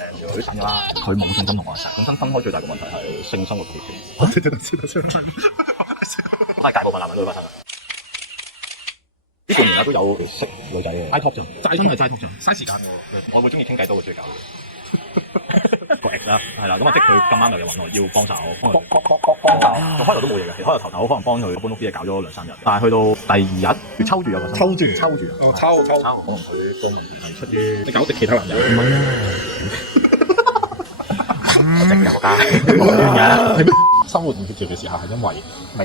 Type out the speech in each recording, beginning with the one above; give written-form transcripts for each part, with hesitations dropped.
靚女咁啦，佢冇信心同我一齊，本身分開最大嘅問題係性生活脫節，都係大部分男人都會發生嘅。呢半年都有識女仔嘅，齋 talk 咋，真係齋 talk 咋，嘥時間喎。我會中意傾偈多過追搞個 ex 啦，係啦，咁啊即佢咁啱又有揾我要幫手，幫手。開頭都冇嘢嘅，其實開頭可能幫佢搬屋啲嘢搞咗2-3日，但係去到第2日佢抽住有個抽住，可能佢個問題係出於你搞掂其他男人，唔係啊，直有㗎。生活唔協調嘅時候係因為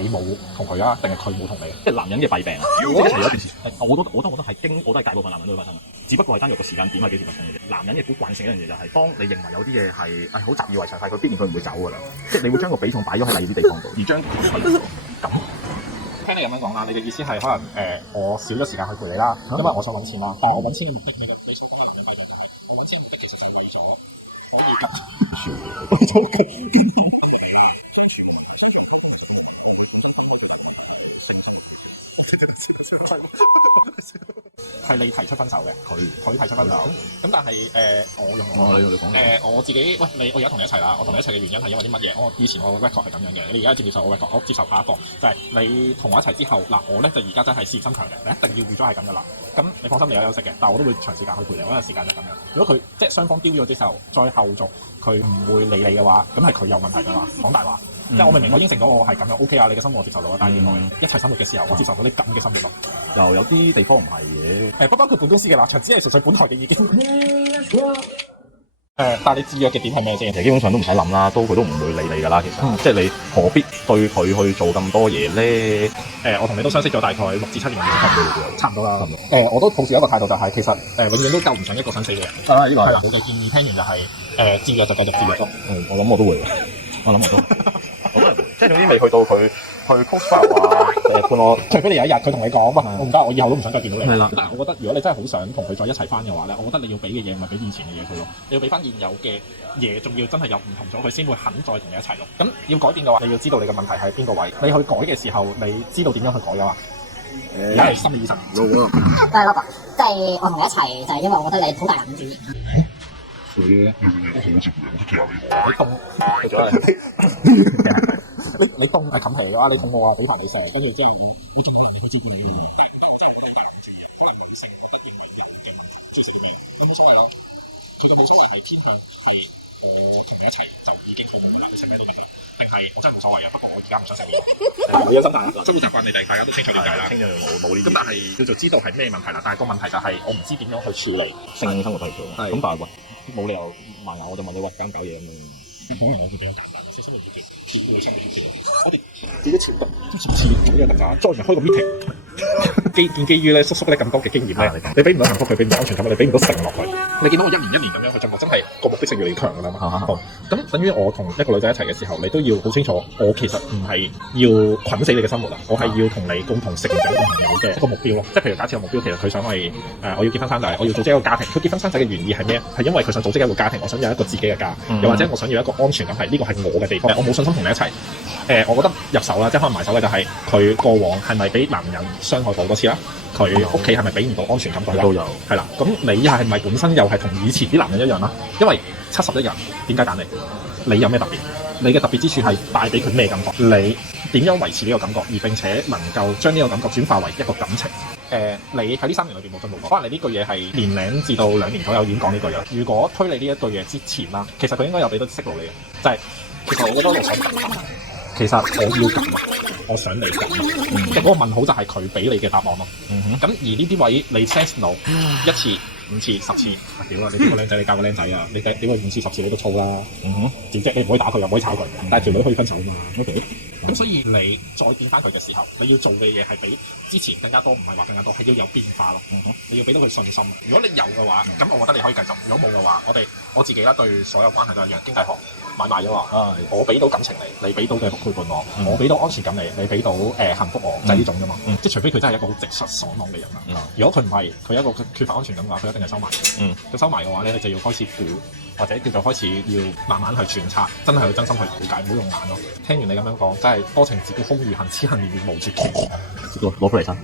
你冇同佢啊，定係佢冇同你？即係男人嘅弊病啊！如果一齊有一段時間，我都係大部分男人都會發生嘅，只不過係單約個時間點係幾時發生嘅啫。男人嘅古慣性一樣嘢就係，當你認為有啲嘢係好習以為常，係佢必然佢唔會走㗎啦，即係你會將個比重擺咗喺第二啲地方度，而將咁。聽你咁樣講啦，你嘅意思係可能我少咗時間去陪你啦，因為我想揾錢啦，但係我揾錢嘅目的呢個你所講嘅男人弊病就係我揾錢嘅目的其實就係為咗係你提出分手嘅，佢提出分手。咁但係我用我自己，喂我而家同你一齊啦。我同你一齊嘅原因係因為啲乜嘢？我以前我嘅 record 係咁樣嘅，你而家接唔接受我 record？我接受下一個就係你同我一齊之後，嗱我咧就而家真係事業心強嘅，你一定要預咗係咁噶啦。咁你放心，你有休息嘅，但係我都會長時間去陪你，嗰個時間就咁樣。如果佢即係雙方丟咗之後，再後續佢唔會理你嘅話，咁係佢有問題㗎嘛，講大話。即係我明明我應承咗我係咁樣 OK 啊，你嘅生活我接受到，但係原來一齊生活嘅時候，我接受到啲咁嘅生活咯。又有啲地方唔係嘅，不包括本公司嘅立場，只係純粹本台嘅意見。但係你制約嘅點係咩先？其實基本上都唔使諗啦，佢都唔會理你㗎啦。其實，即係你何必對佢去做咁多嘢咧？我同你都相識咗大概6至7年嘅，差唔多啦。我都抱住一個態度就係，其實永遠都救唔上一個生死嘅人。呢個係啦。我嘅建議聽完就係制約就繼續制約咯。我諗我都會，我都即係總之未去到佢去 post file 啊，判我，除非你有一日佢同你講，我唔得，我以後都唔想再見到你。係啦。但係我覺得，如果你真係好想同佢再一齊翻嘅話咧，我覺得你要俾嘅嘢唔係俾以前嘅嘢佢咯，你要俾翻現有嘅嘢，仲要真係有唔同咗，佢先會肯再同你一齊咯。咁要改變嘅話，你要知道你嘅問題係邊個位，你去改嘅時候，你知道點樣去改嘅嘛？而家係心理醫生。對，老婆，即係我同你一齊，就係因為我覺得你好大男人主義。你凍，你凍係冚皮啦，你痛我啊，俾飯你食，跟住之後你仲要知點？但係我真係好大男人主義，可能女性覺得認為人嘅問題，諸少嘅，咁冇所謂咯。佢就冇所謂係偏向係我同你一齊就已經好好噶啦，你食咩都得啦，定係我真係冇所謂嘅，不過我而家唔想食嘢。你有心態啦，生活習慣你哋大家都清楚了解啦。清楚冇呢啲。咁但係叫做知道係咩問題啦，但係個問題就係我唔知點樣去處理性生活態度。咁但係冇理由盲咬我就問你搞唔搞嘢咁樣。可能我會比較簡單，性生活協調，要生活協調。我哋自己潛到就得㗎，再唔係開個 meeting。基於咧叔叔咧咁多嘅經驗咧，你俾唔到幸福佢，俾唔到安全感，你俾唔到承諾佢。你見到我一年咁樣去進步，真係個目的性越嚟越強㗎啦嘛。咁等於我同一個女仔一齊嘅時候，你都要好清楚，我其實唔係要捆死你嘅生活啊，我係要同你共同成長共同有嘅一個目標咯。即係譬如假設個目標其實佢想係我要結婚生仔，我要組織一個家庭。佢結婚生仔嘅原意係咩？係因為佢想組織一個家庭，我想有一個自己嘅家，又或者我想要一個安全感，係呢個係我嘅地方，我冇信心同你一齊。我覺得入手啦，即係可能埋手嘅就係佢過往係咪俾男人傷害過好多次啦？佢屋企係咪俾唔到安全感佢啦？都有。係啦，咁你係咪本身又係同以前啲男人一樣啦？因為71人點解揀你？你有咩特別？你嘅特別之處係帶俾佢咩感覺？你點樣維持呢個感覺，而並且能夠將呢個感覺轉化為一個感情？你喺呢3年裏邊冇進步過，可能你呢句嘢係年零至到2年左右已經講呢句嘢啦。如果推你呢一句嘢之前啦，其實佢應該有俾到息路你嘅，就係其實我覺得我想其實我要咁，我想你咁，即係嗰個問號就係佢俾你嘅答案咯。咁而呢啲位你 sense 到1次、5次、10次，屌啊！你邊個僆仔？你教個僆仔啊！你屌佢5次10次你都燥啦。點啫？你唔可以打佢，又唔可以炒佢，但係條女可以分手啊嘛。OK。咁所以你再見翻佢嘅時候，你要做嘅嘢係比之前更加多，唔係話更加多，係要有變化咯。你要俾到佢信心。如果你有嘅話，咁我覺得你可以繼續；如果冇嘅話，我自己啦對所有關係都一樣，經濟學買賣咗話，我俾到感情你俾到嘅陪伴我俾到安全感你俾到幸福我，就係呢種㗎嘛。即係除非佢真係一個好直率爽朗嘅人啦。如果佢唔係，佢一個缺乏安全感嘅話，佢一定係收埋。佢收埋嘅話咧，你就要開始估，或者叫做開始要慢慢去揣測，真係去真心去了解，唔好用眼咯。聽完你咁樣講，真係多情自古空餘恨，此恨年月無絕期。攞出嚟親。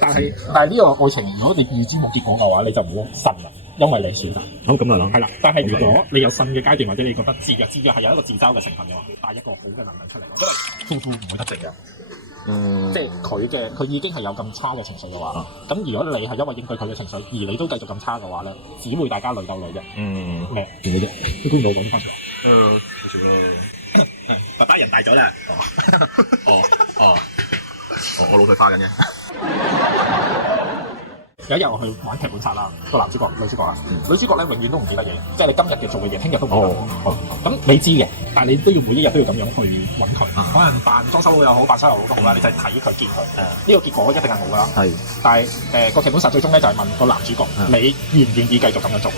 但係呢個愛情，如果你預知冇結果嘅話，你就唔好信啦。因為你選擇。好咁啊諗。係啦，但係如果你有新嘅階段，或者你覺得自虐係有一個自嘲嘅成分嘅話，帶一個好嘅能量出嚟，因為夫婦唔會得靜嘅。即係佢已經係有咁差嘅情緒嘅話，咁如果你係因為應對佢嘅情緒，而你都繼續咁差嘅話咧，只會大家累鬥累啫。咩？點嘅啫？啲公道講翻出嚟。好少咯。爸爸人大咗啦。我腦退化緊啫。有一日我去玩劇本殺啦，個男主角、女主角啊，女主角咧永遠都唔記得嘢，即係你今日嘅做嘅嘢，聽日都唔記得。咁你知嘅，但係你都要每一日都要咁樣去揾佢，可能扮裝修佬又好，扮修又好都好啦，你就係睇佢見佢。呢個結果一定係冇噶啦。係，但係個劇本殺最終咧就係問個男主角，你願唔願意繼續咁樣做？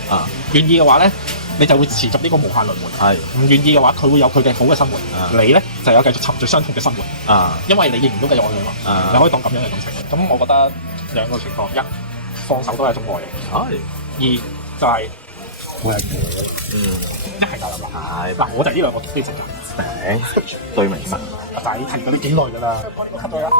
願意嘅話咧，你就會持續呢個無限輪迴。唔願意嘅話，佢會有佢嘅好嘅生活。你咧就有繼續沉醉相同嘅生活。因為你認唔到繼續愛佢嘛。你可以當咁樣嘅感情。咁我覺得兩個情況，一放手都係一種愛嚟，二就係冇人陪，一係就咁啦。嗱，我就係呢兩個基本頂，絕對明白。阿仔停咗你幾耐㗎啦？我呢個 cut 咗啦。